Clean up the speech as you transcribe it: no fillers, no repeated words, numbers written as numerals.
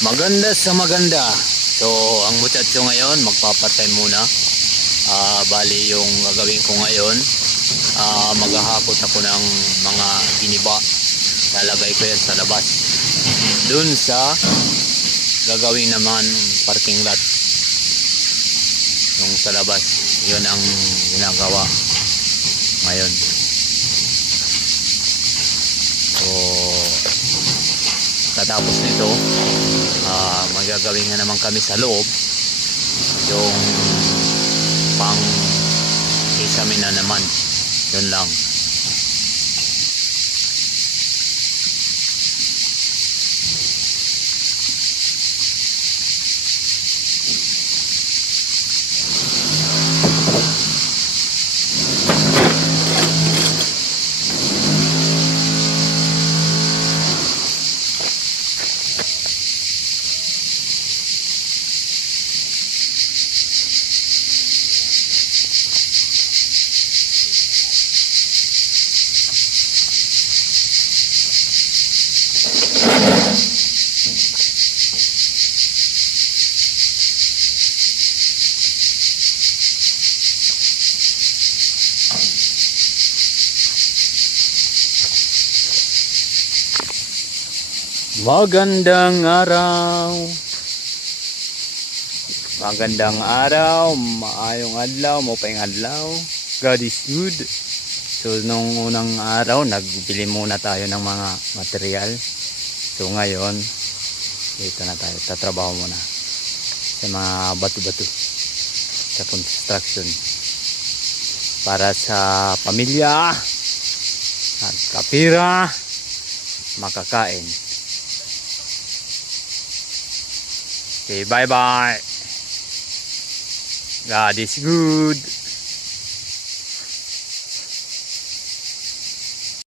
Maganda sa maganda. So ang muchacho ngayon magpapatay muna. Bali yung gagawin ko ngayon, maghahakot ako ng mga giniba. Lalagay ko yan sa labas. Dun sa gagawin naman parking lot. Yung sa labas. Yun ang ginagawa ngayon. So katapos nito, magagawin nga naman kami sa loob yung pang isamin na naman. Yun lang. Magandang araw. Magandang araw, maayong adlaw, maupayong adlaw. God is good. So nung unang araw, nagbili muna tayo ng mga material. So ngayon, dito na tayo, tatrabaho muna sa mga bato-bato sa construction para sa pamilya at kapira makakain. Okay, bye bye. God is good.